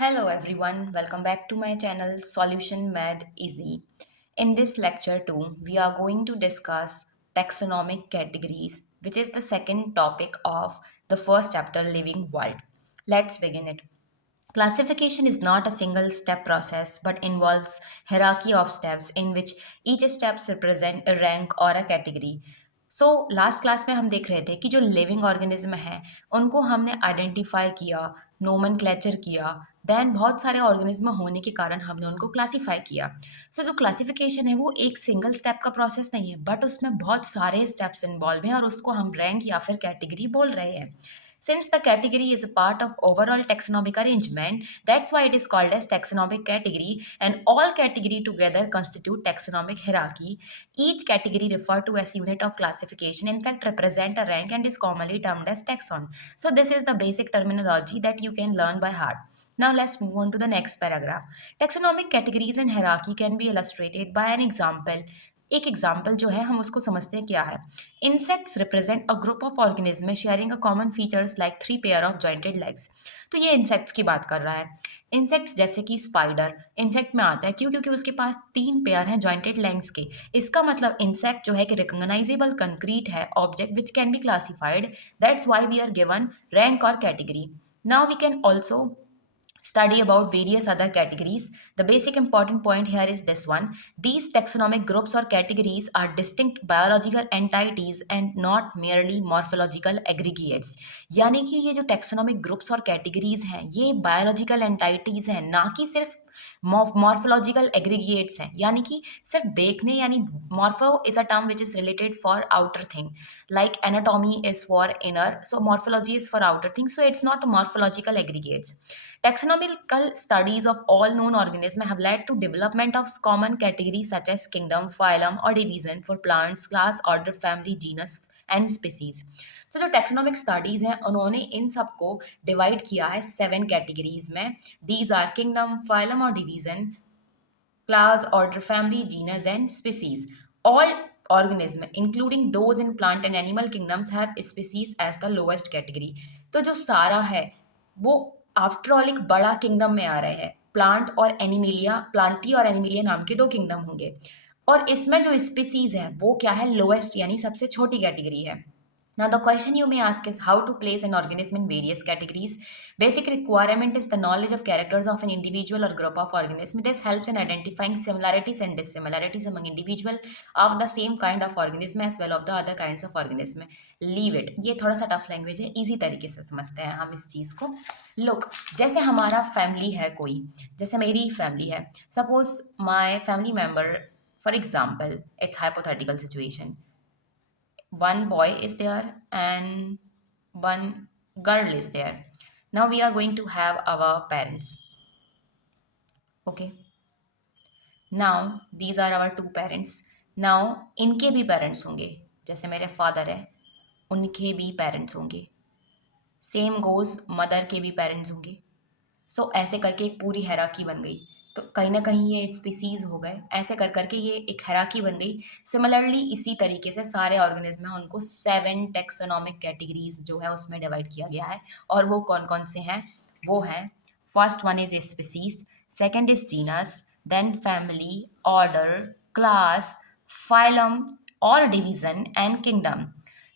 Hello everyone, welcome back to my channel Solution Mad Easy. In this lecture 2, we are going to discuss taxonomic categories, which is the second topic of the first chapter Living World. Let's begin it. Classification is not a single step process but involves hierarchy of steps in which each steps represent a rank or a category. Last class में हम देख रहे थे कि जो living organism है उनको हमने आइडेंटिफाई किया, नोमेनक्लेचर किया, देन बहुत सारे ऑर्गेनिज्म होने के कारण हमने उनको क्लासीफाई किया. जो क्लासिफिकेशन है वो एक सिंगल स्टेप का प्रोसेस नहीं है बट उसमें बहुत सारे स्टेप्स इन्वॉल्व हैं और उसको हम रैंक या फिर कैटेगरी बोल रहे हैं. Since the category is a part of overall taxonomic arrangement, that's why it is called as taxonomic category, and all category together constitute taxonomic hierarchy. Each category referred to as unit of classification in fact represent a rank and is commonly termed as taxon. So this is the basic terminology that you can learn by heart. Now let's move on to the next paragraph. Taxonomic categories and hierarchy can be illustrated by an example. एक example जो है हम उसको समझते हैं क्या है. Insects represent a group of organism sharing a common features like 3 pair of jointed legs. तो ये इंसेक्ट्स की बात कर रहा है. इंसेक्ट्स जैसे कि स्पाइडर इंसेक्ट में आता है क्यों? क्योंकि उसके पास 3 पेयर हैं जॉइंटेड लेग्स के. इसका मतलब इंसेक्ट जो है कि रिकॉग्नाइजेबल कंक्रीट है object which can be classified. That's why we are given rank और category. Now we can also study about various other categories. The basic important point here is this one. These taxonomic groups or categories are distinct biological entities and not merely morphological aggregates. यानी कि ये जो taxonomic groups और categories हैं ये biological entities हैं, ना कि सिर्फ मॉर्फोलॉजिकल एग्रीगेट्स हैं. यानी कि सिर्फ देखने, यानी morpho is a term which is related for outer thing, like anatomy is for inner, so morphology is for outer things, so it's not morphological aggregates. Taxonomical studies of all known organisms have led to development of common categories such as kingdom, phylum or division for plants, class, order, family, genus and species. जो taxonomic studies हैं उन्होंने इन सबको divide किया है 7 categories में. These are kingdom, phylum और division, class, order, family, genus and species. All organism including those in plant and animal kingdoms have species as the lowest category. तो जो सारा है वो आफ्टर ऑल एक बड़ा किंगडम में आ रहे हैं. प्लांट और एनिमिलिया, प्लांटी और एनिमिलिया नाम के 2 किंगडम होंगे और इसमें जो स्पीसीज है वो क्या है? लोएस्ट यानी सबसे छोटी कैटेगरी है. Now, the question you may ask is how to place an organism in various categories. Basic requirement is the knowledge of characters of an individual or group of organisms. This helps in identifying similarities and dissimilarities among individual of the same kind of organism as well of the other kinds of organism. Leave it. ये थोड़ा सा tough language है, easy तरीके से समझते हैं हम इस चीज़ को. लुक, जैसे हमारा फैमिली है कोई, जैसे मेरी फैमिली है. Suppose my family member, for example it's hypothetical situation, one boy is there and one girl is there. Now we are going to have our parents. Okay, now these are our 2 parents. Now इनके भी parents होंगे, जैसे मेरे father है उनके भी parents होंगे. Same goes mother के भी पेरेंट्स होंगे. ऐसे करके एक पूरी हैराकी बन गई. तो कहीं ना कहीं ये स्पीसीज हो गए. ऐसे कर करके ये एक हैराकी बन गई. सिमिलरली इसी तरीके से सारे ऑर्गेनिज्म हैं उनको 7 टेक्सोनॉमिक कैटेगरीज जो है उसमें डिवाइड किया गया है. और वो कौन कौन से हैं? वो हैं, first one is species, second is genus, then family, order, class, phylum और डिवीजन एंड किंगडम.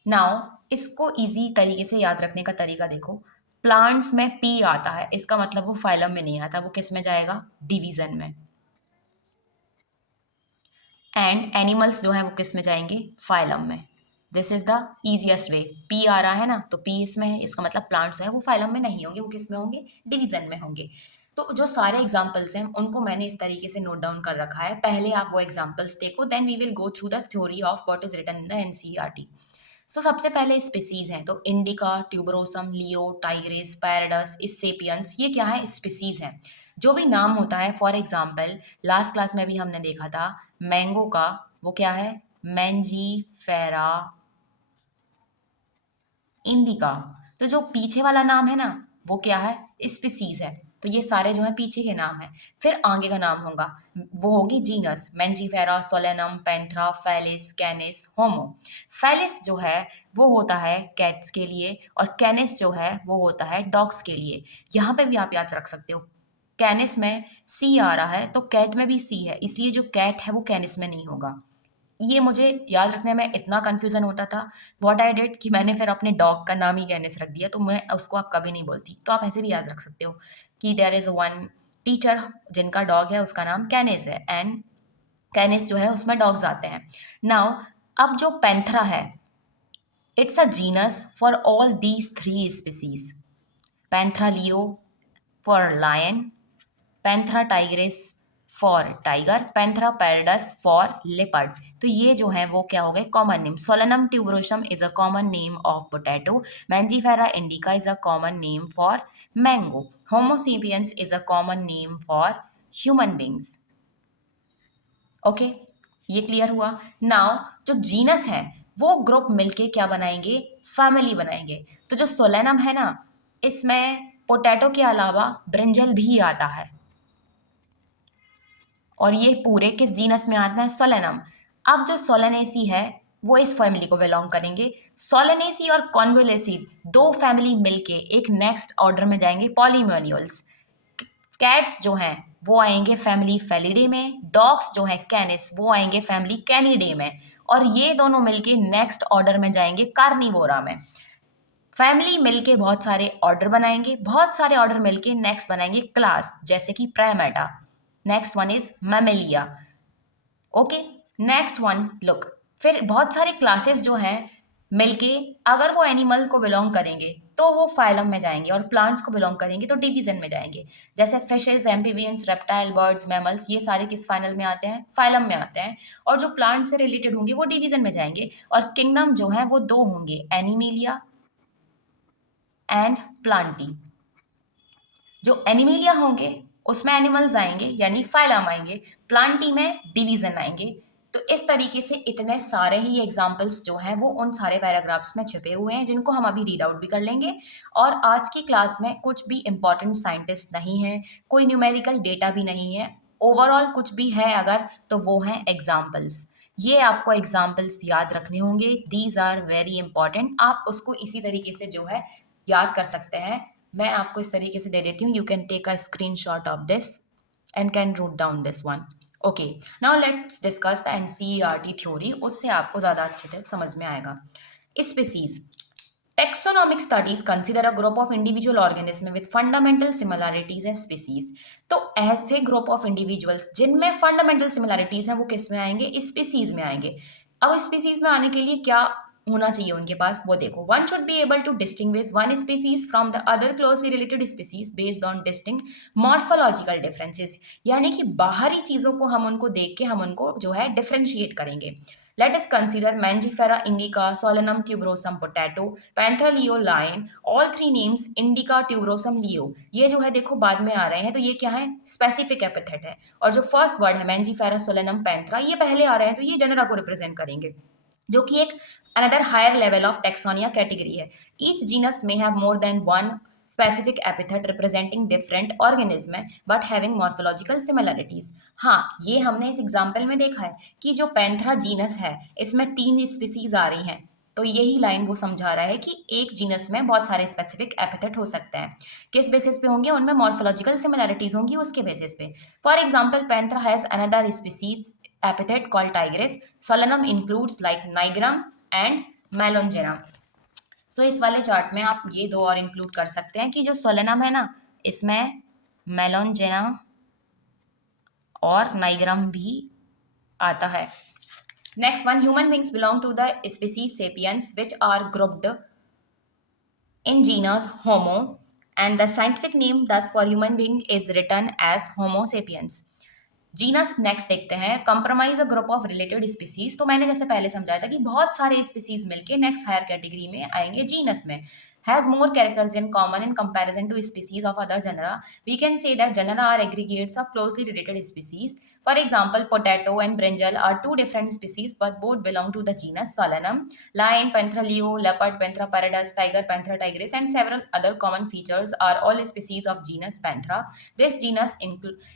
नाउ इसको इजी तरीके से याद रखने का तरीका देखो. प्लांट्स में पी आता है, इसका मतलब वो फाइलम में नहीं आता, वो किस में जाएगा? डिवीजन में. एंड एनिमल्स जो है वो किस में जाएंगे? फाइलम में. This is the easiest way. P आ रहा है ना, तो पी इसमें है, इसका मतलब प्लांट्स जो है वो फाइलम में नहीं होंगे, वो किस में होंगे? डिवीजन में होंगे. तो जो सारे एग्जाम्पल्स हैं उनको मैंने इस तरीके से नोट डाउन कर रखा है. पहले आप वो एग्जाम्पल्स देखो, then we will go through the theory of what is written in the NCERT. सबसे पहले स्पीसीज हैं, तो indica, tuberosum, leo, tigris, pardus, sapiens, ये क्या है? स्पीसीज हैं. जो भी नाम होता है, फॉर एग्जाम्पल लास्ट क्लास में भी हमने देखा था मैंगो का, वो क्या है? Mangifera indica. तो जो पीछे वाला नाम है ना वो क्या है? स्पीसीज है. तो ये सारे जो है पीछे के नाम है. फिर आगे का नाम होगा, वो होगी genus, Mangifera, Solanum, Panthera, Felis, Canis, Homo. Felis जो है वो होता है कैट्स के लिए और कैनिस जो है वो होता है डॉग्स के लिए. यहाँ पे भी आप याद रख सकते हो कैनिस में सी आ रहा है तो कैट में भी सी है, इसलिए जो कैट है वो कैनिस में नहीं होगा। ये मुझे याद रखने में इतना कन्फ्यूज़न होता था, व्हाट आई डिड कि मैंने फिर अपने डॉग का नाम ही कैनिस रख दिया, तो मैं उसको अब कभी नहीं बोलती। तो आप ऐसे भी याद रख सकते हो कि देयर इज़ वन टीचर जिनका डॉग है उसका नाम कैनिस है, एंड कैनिस जो है उसमें डॉग्स आते हैं। नाउ अब जो पैंथरा है, it's a genus for all these three species. Panthera leo for lion, Panthera tigris for tiger, Panthera pardus for leopard. तो ये जो है वो क्या हो गए common name. Solanum tuberosum is a common name of potato, Mangifera indica is a common name for mango, Homo sapiens is a common name for human beings. Okay, ये clear हुआ। नाउ जो जीनस है वो ग्रुप मिलके क्या बनाएंगे, family बनाएंगे। तो जो सोलेनम है ना, इसमें पोटैटो के अलावा ब्रिंजल भी आता है, और ये पूरे किस जीनस में आता है, सोलेनम। अब जो सोलेनेसी है वो इस फैमिली को बिलोंग करेंगे। सोलेनेसी और कॉन्वोलेसी दो फैमिली मिलके एक नेक्स्ट ऑर्डर में जाएंगे, पॉलीमोनियल्स। कैट्स जो हैं वो आएंगे फैमिली फेलिडे में, डॉग्स जो हैं कैनिस वो आएंगे फैमिली कैनिडे में, और ये दोनों मिलके नेक्स्ट ऑर्डर में जाएंगे कार्निवोरा में। फैमिली मिलके बहुत सारे ऑर्डर बनाएंगे, बहुत सारे ऑर्डर मिलके नेक्स्ट बनाएंगे क्लास, जैसे कि Primata. Next one is Mammalia. Okay, next one look, फिर बहुत सारे क्लासेस जो हैं मिलके अगर वो एनिमल को बिलोंग करेंगे तो वो फाइलम में जाएंगे, और प्लांट्स को बिलोंग करेंगे तो डिवीजन में जाएंगे। जैसे fishes, amphibians, reptile, birds, mammals, ये सारे किस फाइनल में आते हैं, फाइलम में आते हैं। और जो प्लांट से रिलेटेड होंगे वो डिवीजन में जाएंगे। और किंगडम जो है वो दो होंगे, एनिमेलिया एंड प्लांटी। जो एनिमेलिया होंगे उसमें एनिमल्स आएंगे यानी फाइलम आएंगे, प्लांटी में डिवीजन आएंगे। तो इस तरीके से इतने सारे ही एग्जाम्पल्स जो हैं वो उन सारे पैराग्राफ्स में छिपे हुए हैं, जिनको हम अभी रीड आउट भी कर लेंगे। और आज की क्लास में कुछ भी इंपॉर्टेंट साइंटिस्ट नहीं है, कोई न्यूमेरिकल डेटा भी नहीं है, ओवरऑल कुछ भी है अगर तो वो हैं एग्जाम्पल्स। ये आपको एग्जाम्पल्स याद रखने होंगे, दीज आर वेरी इंपॉर्टेंट। आप उसको इसी तरीके से जो है याद कर सकते हैं। मैं आपको इस तरीके से दे देती हूँ, you can take a screenshot of this and can root down this one. Okay, now let's discuss the NCERT theory, उससे आपको ज़्यादा अच्छे से समझ में आएगा। Species taxonomic studies consider a group of individual organism with fundamental similarities as species. तो ऐसे ग्रुप ऑफ इंडिविजुअल्स जिनमें फंडामेंटल सिमिलरिटीज हैं वो किस में आएंगे, स्पीसीज में आएंगे। अब स्पीसीज में आने के लिए क्या होना चाहिए उनके पास, वो देखो। One should be able to distinguish one species from the other closely related species based on distinct morphological differences, यानी कि बाहरी चीजों को हम उनको देख के हम उनको जो है डिफरेंशिएट करेंगे। Let us consider Mangifera indica, Solanum tuberosum potato, Panther leo lion, all three names indica tuberosum leo। ये जो है देखो बाद में आ रहे हैं, तो ये क्या है, स्पेसिफिक एपिथेट है। और जो फर्स्ट वर्ड है Mangifera Solanum Panthera, ये पहले आ रहे हैं तो ये जनरा को रिप्रेजेंट करेंगे, जो कि एक another higher level of taxonomy category है। ईच जीनस में have more than one specific epithet representing different organism but having morphological similarities। हाँ, ये हमने इस एग्जाम्पल में देखा है कि जो पैंथरा जीनस है इसमें 3 स्पीसीज आ रही हैं, तो यही लाइन वो समझा रहा है कि एक जीनस में बहुत सारे स्पेसिफिक एपिथेट हो सकते हैं। किस बेसिस पे होंगे, उनमें मॉर्फोलॉजिकल सिमिलरिटीज होंगी उसके बेसिस पे। For example Panthera has another species epithet called tigris. Solanum includes like nigrum and melongena। सो इस वाले चार्ट में आप ये दो और इंक्लूड कर सकते हैं कि जो सोलेनम है ना, इसमें मेलोंजेना और नाइग्राम भी आता है। Next one, human beings belong to the species sapiens which are grouped in genus Homo, and the scientific name thus for human being is written as Homo sapiens. Genus next देखते हैं, compromise a group of related species. तो मैंने जैसे पहले समझाया था कि बहुत सारे स्पीसीज मिलके नेक्स्ट हायर कैटेगरी में आएंगे जीनस में। Has more characters in common in comparison to species of other genera, we can say that genera are aggregates of closely related species. For example potato and brinjal are two different species but both belong to the genus Solanum. Lion, Panthera leo, leopard, Panthera pardus, tiger, Panthera tigris and several other common features are all species of genus Panthera. This genus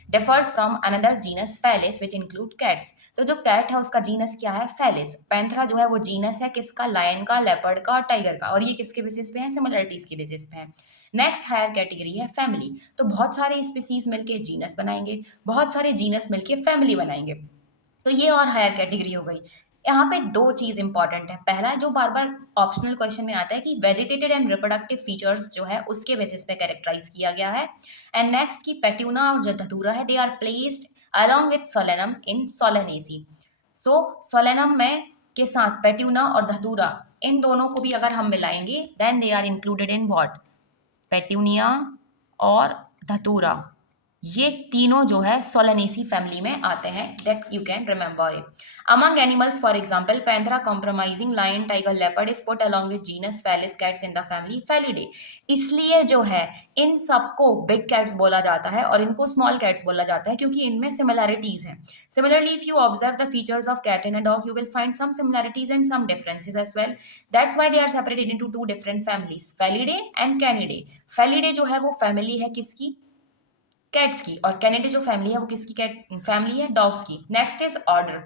differs from another genus Felis which include cats। तो जो cat है उसका genus क्या है, Felis. Panthera जो है वो genus है किसका, लायन का, लेपर्ड का और टाइगर का। और ये किसके बेसिस पे है, सिमिलरिटीज के बेसिस पे है। नेक्स्ट हायर कैटेगरी है फैमिली। तो बहुत सारे स्पीसीज मिलके जीनस बनाएंगे, बहुत सारे जीनस मिलके फैमिली बनाएंगे। तो ये और हायर कैटेगरी हो गई। यहाँ पे दो चीज इंपॉर्टेंट है। पहला जो बार बार ऑप्शनल क्वेश्चन में आता है कि वेजिटेटिव एंड रिप्रोडक्टिव फीचर्स जो है उसके बेसिस पे कैरेक्टराइज किया गया है। एंड नेक्स्ट की पेट्यूना और जो धतूरा है they are placed along with solanum in solanaceae. So solanum में के साथ पेट्यूना और धतूरा इन दोनों को भी अगर हम मिलाएंगे then they are included in what, petunia और धतूरा, ये तीनों जो है सोलेनेसी फैमिली में आते हैं। That you can remember it. Among animals for example panthera compromising lion tiger leopard is put along with genus felis cats in the family felidae. इसलिए जो है इन सबको बिग कैट्स बोला जाता है और इनको स्मॉल कैट्स बोला जाता है क्योंकि इनमें सिमिलैरिटीज हैं। Similarly if you observe the features of cat and a dog you will find some similarities and some differences as well. That's why they are separated into two different families, felidae and canidae. Felidae जो है वो family है किसकी, cats की, और Canidae जो family है वो किसकी कैट फैमिली है, डॉग्स की। Next is order.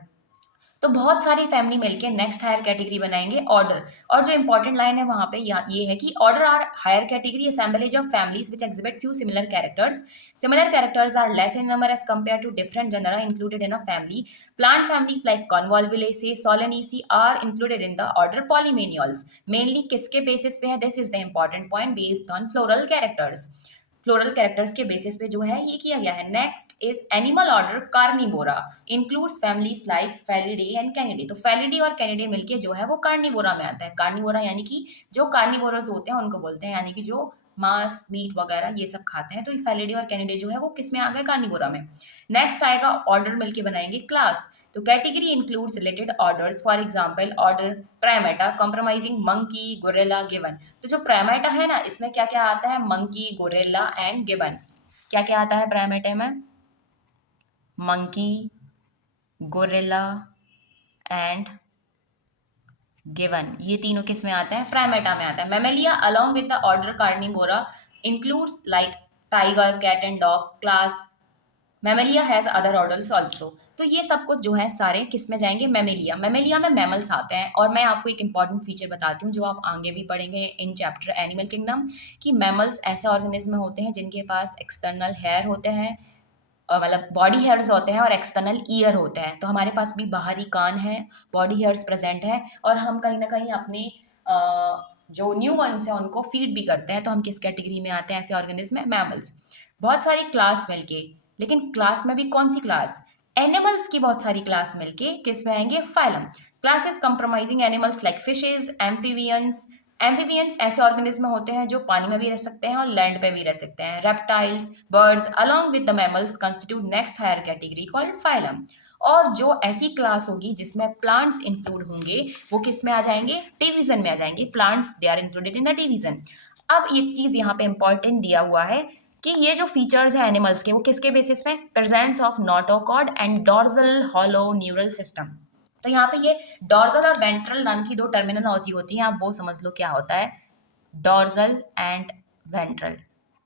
तो बहुत सारी फैमिली मिलके नेक्स्ट हायर कैटेगरी बनाएंगे ऑर्डर। और जो इंपॉर्टेंट लाइन है वहां पे ये है कि order are higher category assemblage of families which exhibit few similar characters. Similar characters are less in number as compared to different genera included in a family. Plant families like Convolvulaceae, Solanaceae are included in the order Polymenials. Mainly किसके basis पे है? This is the important point, based on floral characters. Floral characters के basis पे जो है ये किया गया है। Next is animal order carnivora, includes families like Felidae and Canidae. तो फेलिडे और कैनिडे मिलके जो है वो कार्निवोरा में आता है। कार्निवोरा यानी कि जो कार्निवोरस होते हैं उनको बोलते हैं, यानी कि जो मांस मीट वगैरह ये सब खाते हैं। तो फेलिडे और कैनिडे जो है वो किस में आ गए, कार्निवोरा में। नेक्स्ट आएगा ऑर्डर मिलके बनाएंगे क्लास। तो category includes related orders, for example order Primata compromising monkey gorilla given. तो जो प्राइमेटा है ना इसमें क्या क्या आता है, मंकी गोरिल्ला एंड गिवन। क्या क्या आता है प्राइमेटा में, मंकी गोरिल्ला एंड गिवन, ये तीनों किस में आते हैं, प्राइमेटा में आता है। Mammalia along with the order carnivora includes like tiger cat and dog class. Mammalia has other orders also. तो ये सब कुछ जो है सारे किस में जाएंगे, मैमेलिया। मैमेलिया में मैमल्स आते हैं। और मैं आपको एक इंपॉर्टेंट फीचर बताती हूँ जो आप आगे भी पढ़ेंगे इन चैप्टर एनिमल किंगडम, कि मैमल्स ऐसे ऑर्गेनिज्म होते हैं जिनके पास एक्सटर्नल हेयर होते हैं, मतलब बॉडी हेयर्स होते हैं और एक्सटर्नल ईयर होते हैं। तो हमारे पास भी बाहरी कान है, बॉडी हेयर्स प्रेजेंट है, और हम कहीं ना कहीं अपने जो न्यू वंस हैं उनको फीड भी करते हैं। तो हम किस कैटेगरी में आते हैं ऐसे ऑर्गेनिज्म में, मैमल्स। बहुत सारी क्लास मिलके, लेकिन क्लास में भी कौन सी क्लास, एनिमल्स की बहुत सारी क्लास मिलके किस में आएंगे, phylum. Classes compromising animals like fishes, amphibians. Amphibians ऐसे ऑर्गेनिज्म होते हैं जो पानी में भी रह सकते हैं और लैंड पे भी रह सकते हैं। Reptiles, birds along with the mammals constitute next higher category called phylum. और जो ऐसी क्लास होगी जिसमें प्लांट्स इंक्लूड होंगे वो किस में आ जाएंगे, डिवीजन में आ जाएंगे। Plants they are included in the division. अब एक चीज यहाँ पे इंपॉर्टेंट दिया हुआ है कि ये जो फीचर्स है एनिमल्स के वो किसके बेसिस में, presence of notochord and dorsal hollow neural system. तो यहाँ पे ये डॉर्सल और वेंट्रल नाम की दो टर्मिनोलॉजी होती है, आप वो समझ लो क्या होता है डॉर्सल एंड वेंट्रल।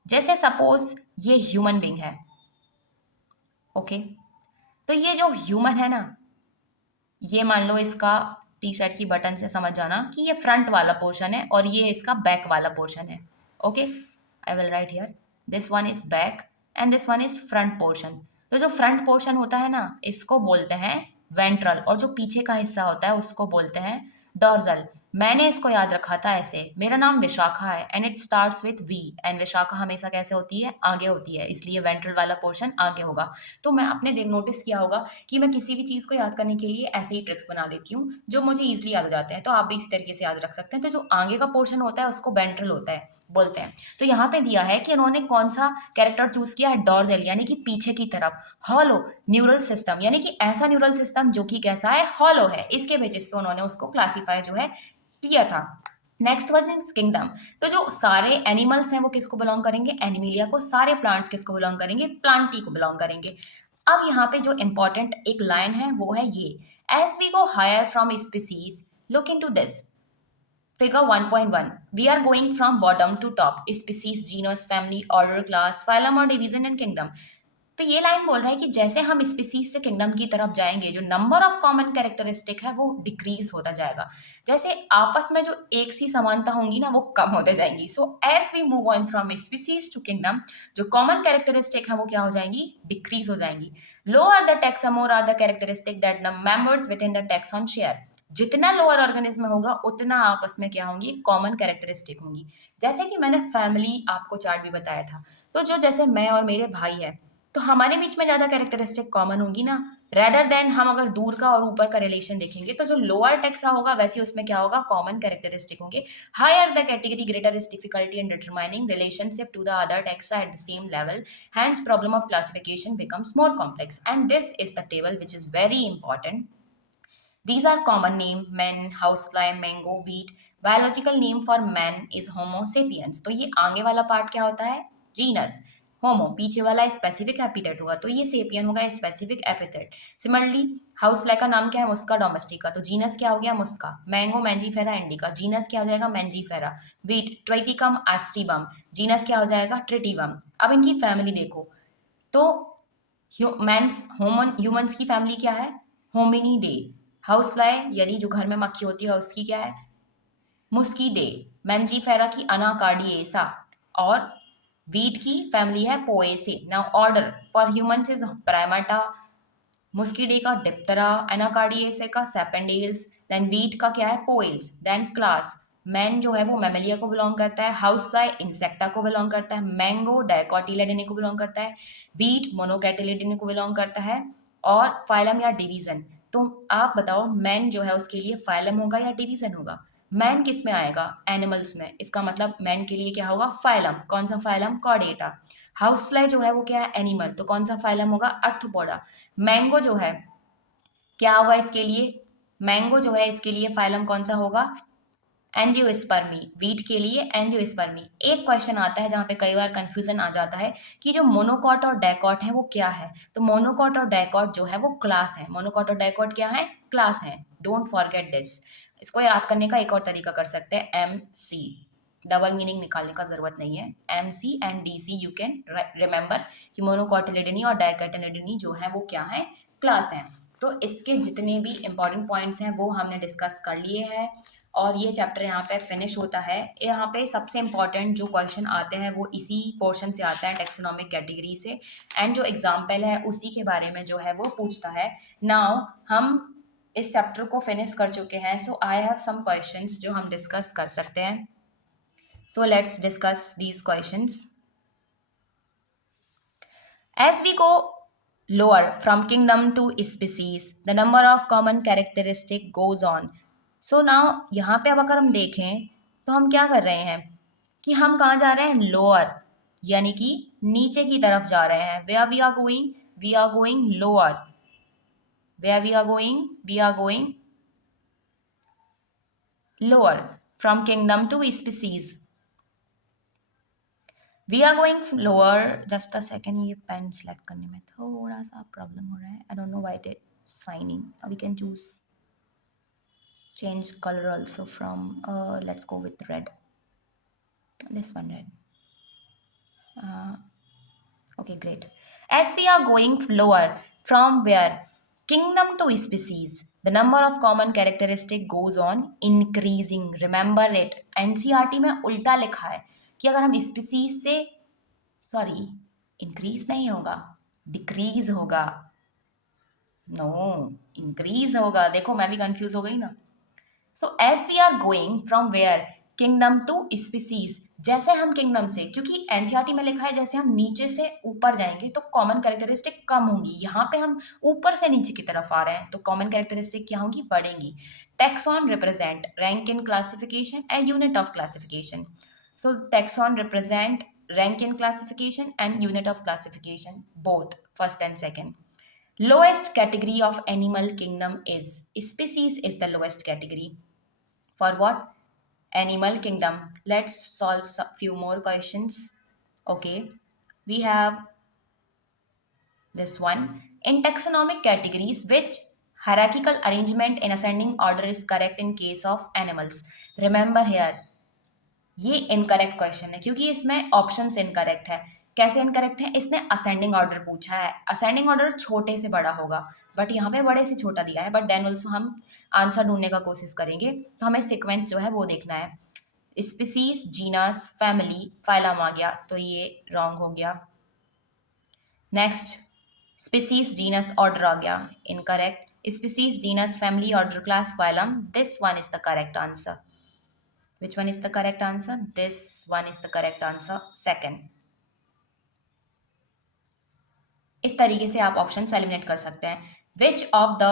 जैसे सपोज ये ह्यूमन बीइंग है, ओके, तो ये जो ह्यूमन है ना, ये मान लो इसका टी शर्ट की बटन से समझ जाना कि ये फ्रंट वाला पोर्शन है और ये इसका बैक वाला पोर्शन है। Okay, I will write here this one is back and this one is front portion. तो जो फ्रंट पोर्शन होता है ना इसको बोलते हैं वेंट्रल, और जो पीछे का हिस्सा होता है उसको बोलते हैं डॉर्जल। मैंने इसको याद रखा था ऐसे, मेरा नाम विशाखा है and it starts with V, and Vishakha हमेशा कैसे होती है, आगे होती है, इसलिए वेंट्रल वाला पोर्शन आगे होगा। तो मैं आपने नोटिस किया होगा कि मैं किसी भी चीज़ को याद करने के लिए ऐसे ही ट्रिक्स बना देती हूँ जो मुझे ईजिली याद हो जाते हैं। तो आप भी इसी तरीके से याद रख सकते हैं। तो जो आगे का पोर्शन होता है उसको वेंट्रल होता है बोलते हैं। तो यहाँ पे दिया है कि उन्होंने कौन सा कैरेक्टर चूज किया है, डॉर्जल, यानी कि पीछे की तरफ। हॉलो न्यूरल सिस्टम, यानी कि ऐसा न्यूरल सिस्टम जो कि कैसा है, हॉलो है। इसके बेसिस पे उन्होंने उसको क्लासीफाई जो है किया था। Next one is kingdom. तो जो सारे एनिमल्स हैं वो किसको बिलोंग करेंगे, एनिमिलिया को। सारे प्लांट्स किसको बिलोंग करेंगे, प्लांटी को बिलोंग करेंगे। अब यहाँ पे जो इंपॉर्टेंट एक लाइन है वो है ये, as we go higher from species, look into this figure 1.1, we are going from bottom to top, species, genus, family, order, class, phylum or division and kingdom. तो ये लाइन बोल रहा है कि जैसे हम स्पीसीज से किंगडम की तरफ जाएंगे, जो नंबर ऑफ कॉमन कैरेक्टरिस्टिक है वो डिक्रीज होता जाएगा। जैसे आपस में जो एक सी समानता होंगी ना वो कम होते जाएंगी। So as we move on from species to kingdom, जो कॉमन कैरेक्टरिस्टिक है वो क्या हो जाएंगी, डिक्रीज हो जाएंगी। Lower the taxa more are the characteristic that the members within the taxon share. जितना लोअर ऑर्गेनिज्म होगा उतना आपस में क्या होंगी, कॉमन कैरेक्टरिस्टिक होंगी। जैसे कि मैंने फैमिली आपको चार्ट भी बताया था, तो जो जैसे मैं और मेरे भाई है, तो हमारे बीच में ज्यादा कैरेक्टरिस्टिक कॉमन होंगी ना, रेदर देन हम अगर दूर का और ऊपर का रिलेशन देखेंगे तो जो लोअर टेक्सा होगा वैसे उसमें क्या होगा, कॉमन कैरेक्टरिस्टिक होंगे। Higher the category greater is difficulty in determining relationship to the other taxa at the same level, hence problem of classification becomes more complex, and this is the table which is very important. These are common name: men, housefly, mango, wheat. Biological name for man is Homo sapiens. तो ये आगे वाला part क्या होता है, genus. होमो पीछे वाला specific epithet होगा, तो ये सेपियन होगा specific epithet. Similarly house fly का नाम क्या है, मुस्का डोमेस्टिका, तो जीनस क्या हो गया, मुस्का। मैंगो मैंजीफेरा इंडिका, जीनस क्या हो जाएगा, Mangifera. Wheat Triticum aestivum, genus क्या हो जाएगा, ट्रिटिवम। अब इनकी फैमिली देखो, तो ह्यूमंस की फैमिली क्या है, होमिनिडे। हाउस फ्लाई यानी जो घर में मक्खी होती है उसकी क्या है, मुस्कीडे। मैंजीफेरा की अनाकार्डिएसा, और वीट की फैमिली है Poaceae. Now order for humans is Primata, Muscidae का डिप्टेरा, एनाकार्डिएसे का सेपेंडेल्स, देन वीट का क्या है, पोएल्स। देन क्लास, मैन जो है वो मेमेलिया को बिलोंग करता है, हाउस फ्लाई इंसेक्टा को बिलोंग करता है, मैंगो डायकोटिलेडिनी को बिलोंग करता है, वीट मोनोकैटिलिडिनी को बिलोंग करता है, और फाइलम या डिवीजन। तो आप बताओ मैन जो है उसके लिए फाइलम होगा या डिवीजन होगा। मैन किस में आएगा, एनिमल्स में, इसका मतलब मैन के लिए क्या होगा, फाइलम। कौन सा फाइलम, कॉर्डेटा। हाउस फ्लाई जो है वो क्या है, एनिमल, तो कौन सा फाइलम होगा, अर्थ्रोपोडा। मैंगो जो है क्या होगा इसके लिए, मैंगो जो है इसके लिए फाइलम कौन सा होगा, एंजियोस्पर्मी। वीट के लिए एंजियोस्पर्मी। एक क्वेश्चन आता है जहाँ पे कई बार कंफ्यूजन आ जाता है कि जो मोनोकॉट और डाइकॉट है वो क्या है, तो मोनोकॉट और डाइकॉट जो है वो क्लास है। मोनोकॉट और डाइकॉट क्या है, क्लास है। Don't forget this. इसको याद करने का एक और तरीका कर सकते हैं, एम सी, डबल मीनिंग निकालने का जरूरत नहीं है। M C and D C you can remember कि मोनोकॉटिलिडनी और डाइकोटिलिडनी जो है वो क्या है, क्लास है। तो इसके जितने भी इंपॉर्टेंट पॉइंट्स हैं वो हमने डिस्कस कर लिए हैं, और ये चैप्टर यहाँ पे फिनिश होता है। यहाँ पे सबसे इम्पॉर्टेंट जो क्वेश्चन आते हैं वो इसी पोर्शन से आता है, टेक्सोनोमिक कैटेगरी से, एंड जो एग्जाम्पल है उसी के बारे में जो है वो पूछता है। नाउ हम इस चैप्टर को फिनिश कर चुके हैं, सो आई हैव सम क्वेश्चंस जो हम डिस्कस कर सकते हैं। So let's discuss these questions. As we go lower from kingdom to species, the number of common characteristic goes on. So now यहाँ पे अब अगर हम देखें तो हम क्या कर रहे हैं कि हम कहाँ जा रहे हैं, लोअर, यानी कि नीचे की तरफ जा रहे हैं। Where we are going? We are going lower. Where we are going? We are going lower from kingdom to species. We are going lower. Just a second, ये पेन सेलेक्ट करने में थोड़ा सा प्रॉब्लम हो रहा है, I don't know why it is signing. We can choose change colour also from, let's go with red, this one red. Okay great. As we are going lower from where, kingdom to species, the number of common characteristic goes on increasing. Remember it, NCERT में उल्टा लिखा है कि अगर हम species से, sorry increase नहीं होगा, डिक्रीज होगा। नो, इंक्रीज होगा। देखो मैं भी कंफ्यूज हो गई ना। So as we are going from where, kingdom to species, जैसे हम किंगडम से, क्योंकि एनसीईआरटी में लिखा है जैसे हम नीचे से ऊपर जाएंगे तो कॉमन कैरेक्टरिस्टिक कम होंगी, यहाँ पे हम ऊपर से नीचे की तरफ आ रहे हैं तो कॉमन कैरेक्टरिस्टिक क्या होंगी, बढ़ेंगी। Taxon represent rank in classification and unit of classification. So taxon represent rank in classification and unit of classification, both first and second. Lowest category of animal kingdom is species is the lowest category. For what? Animal kingdom. Let's solve some few more questions. Okay, we have this one. In taxonomic categories, which hierarchical arrangement in ascending order is correct in case of animals? Remember here, ये incorrect question है क्योंकि इसमें options incorrect है। कैसे incorrect है? इसने ascending order पूछा है, असेंडिंग ऑर्डर छोटे से बड़ा होगा, बट यहाँ पे बड़े से छोटा दिया है, बट देन ऑल्सो हम आंसर ढूंढने का कोशिश करेंगे, तो हमें सीक्वेंस जो है वो देखना है। स्पीसीज, जीनस, फैमिली, फाइलम आ गया, तो ये रॉन्ग हो गया। नेक्स्ट, स्पीसीज, जीनस, ऑर्डर आ गया, incorrect. Species, genus, family, order, class, phylum, this one is the correct answer. Which one is the correct answer? This one is the correct answer, second. इस तरीके से आप option eliminate कर सकते हैं। Which of the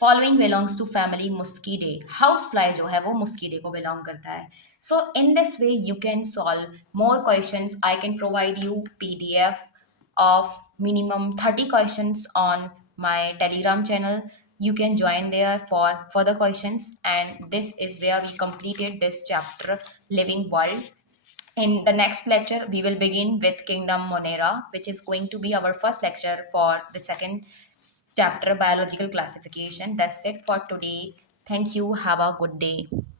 following belongs to family Muscidae? House fly जो है वो मुस्कीडे को बिलोंग करता है। So in this way you can solve more questions. I can provide you PDF of minimum 30 questions on my Telegram channel. You can join there for further questions, and this is where we completed this chapter, Living World. In the next lecture, we will begin with Kingdom Monera, which is going to be our first lecture for the second chapter, Biological Classification. That's it for today. Thank you. Have a good day.